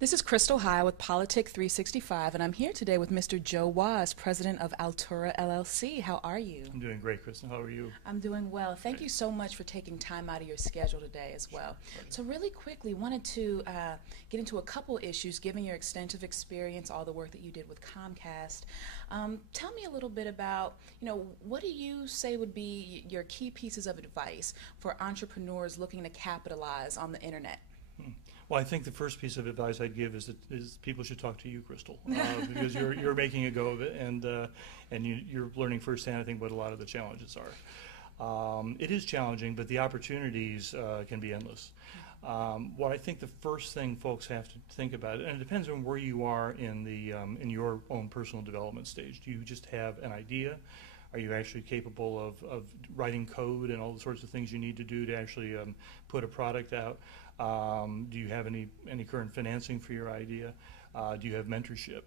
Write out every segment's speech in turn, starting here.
This is Crystal High with Politic365, and I'm here today with Mr. Joe Waz, president of Altura LLC. How are you? I'm doing great, Kristen. How are you? I'm doing well. Thank you so much for taking time out of your schedule today as well. So really quickly, wanted to get into a couple issues, given your extensive experience, all the work that you did with Comcast. Tell me a little bit about, what do you say would be your key pieces of advice for entrepreneurs looking to capitalize on the internet? Well, I think the first piece of advice I'd give is people should talk to you, Crystal, because you're making a go of it, and you're learning firsthand, I think, what a lot of the challenges are. It is challenging, but the opportunities can be endless. What I think the first thing folks have to think about, and it depends on where you are in your own personal development stage. Do you just have an idea? Are you actually capable of writing code and all the sorts of things you need to do to actually put a product out? Do you have any current financing for your idea? Do you have mentorship?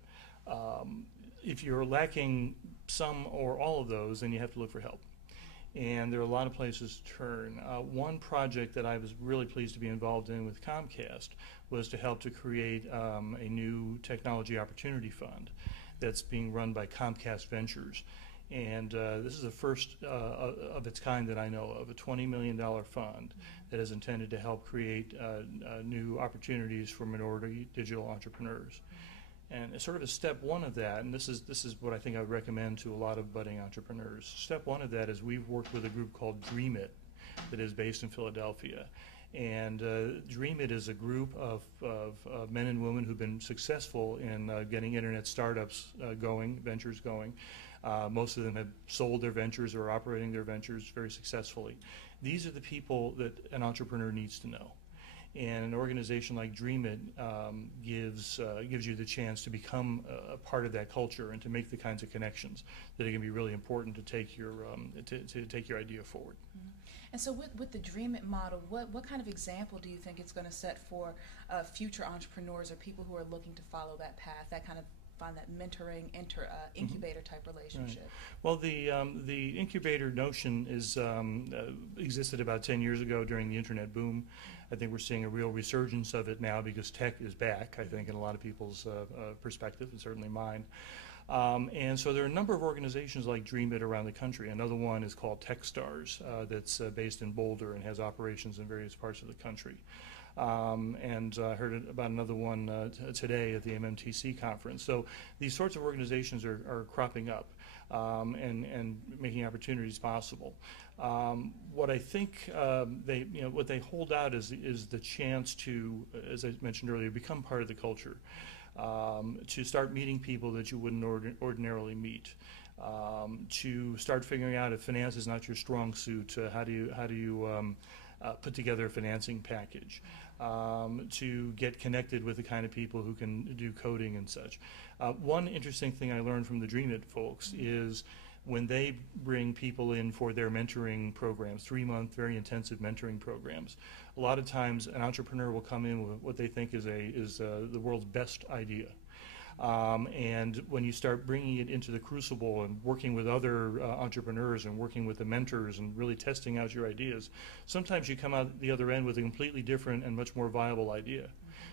If you're lacking some or all of those, then you have to look for help. And there are a lot of places to turn. One project that I was really pleased to be involved in with Comcast was to help to create a new technology opportunity fund that's being run by Comcast Ventures. And this is the first of its kind that I know of, a $20 million fund that is intended to help create new opportunities for minority digital entrepreneurs. And sort of a step one of that, and this is what I think I would recommend to a lot of budding entrepreneurs. Step one of that is we've worked with a group called Dream It that is based in Philadelphia. And Dream It is a group of men and women who've been successful in getting internet startups going, ventures going. Most of them have sold their ventures or are operating their ventures very successfully. These are the people that an entrepreneur needs to know. And an organization like Dream It gives you the chance to become a part of that culture and to make the kinds of connections that are going to be really important to take your idea forward. Mm-hmm. And so with the Dream It model, what kind of example do you think it's going to set for future entrepreneurs or people who are looking to follow that path, that kind of find that mentoring, incubator type relationship? Right. Well, the incubator notion is existed about 10 years ago during the internet boom. I think we're seeing a real resurgence of it now because tech is back, I think, in a lot of people's perspective, and certainly mine. And so there are a number of organizations like Dream It around the country. Another one is called Techstars that's based in Boulder and has operations in various parts of the country. And I heard about another one today at the MMTC conference. So these sorts of organizations are cropping up and making opportunities possible. What I think what they hold out is the chance to, as I mentioned earlier, become part of the culture, to start meeting people that you wouldn't ordinarily meet. To start figuring out if finance is not your strong suit, how do you put together a financing package, to get connected with the kind of people who can do coding and such. One interesting thing I learned from the Dream It folks is when they bring people in for their mentoring programs, 3-month, very intensive mentoring programs, a lot of times an entrepreneur will come in with what they think is the world's best idea. And when you start bringing it into the crucible and working with other entrepreneurs and working with the mentors and really testing out your ideas, sometimes you come out the other end with a completely different and much more viable idea.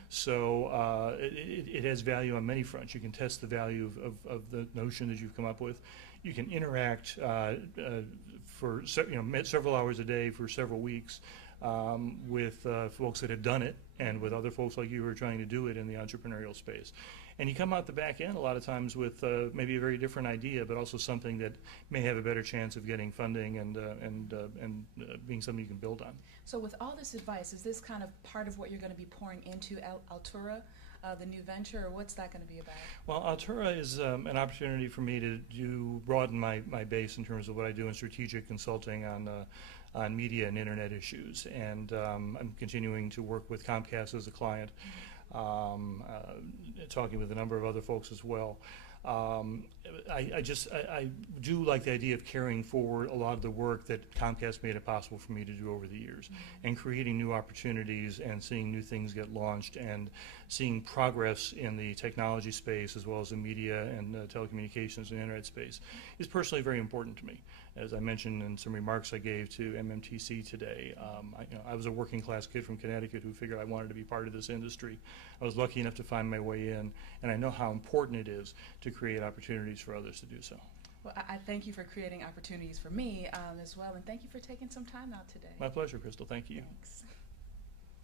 So it has value on many fronts. You can test the value of the notion that you've come up with. You can interact for several hours a day for several weeks with folks that have done it and with other folks like you who are trying to do it in the entrepreneurial space. And you come out the back end a lot of times with maybe a very different idea, but also something that may have a better chance of getting funding and being something you can build on. So with all this advice, is this kind of part of what you're going to be pouring into Altura, the new venture, or what's that going to be about? Well, Altura is an opportunity for me to broaden my base in terms of what I do in strategic consulting on media and internet issues. And I'm continuing to work with Comcast as a client. Talking with a number of other folks as well. I do like the idea of carrying forward a lot of the work that Comcast made it possible for me to do over the years, and creating new opportunities and seeing new things get launched and seeing progress in the technology space as well as the media and telecommunications and internet space is personally very important to me. As I mentioned in some remarks I gave to MMTC today, I was a working class kid from Connecticut who figured I wanted to be part of this industry. I was lucky enough to find my way in, and I know how important it is to create opportunities for others to do so. Well, I thank you for creating opportunities for me as well, and thank you for taking some time out today. My pleasure, Crystal. Thank you. Thanks.